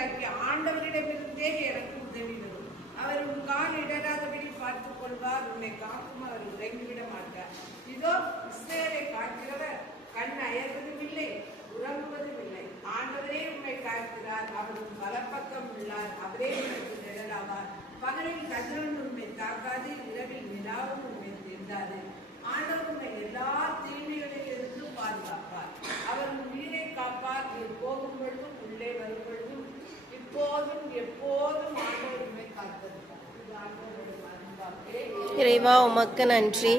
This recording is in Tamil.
ஆண்டவராகிய ஆண்டவரிடமிருந்தே எனக்கு உதவி வரும். அவர் உன் கால் இடராதபடி பார்த்துக் கொள்வார். உன்னை காக்கும், அவர் உறங்கிவிட மாட்டார். இதோ இஸ்ரவேலை காக்கிறவர் கண் அயர்வதும் இல்லை, உறங்குவதும் இல்லை. ஆண்டவரே உன்னை காக்கிறார். அவர் உன் வலப்பக்கம் உள்ளார். அவரே உனக்கு நிழலாவார். பகலில் கதிரவன் உண்மை தாக்காது, இரவில் நிலாவும் உண்மை தெரிந்தாது. ஆண்டவர் உன்னை எல்லா தீமைகளிலிருந்து பாதுகாப்பார். அவர் உன் உயிரை காப்பார். நீ போகும் பொழுதும் உள்ளே வரும் பொழுதும் இப்போதும் எப்போதும் ஆண்டவர் உண்மை காத்திருப்பார். இறைவா உமக்கு நன்றி.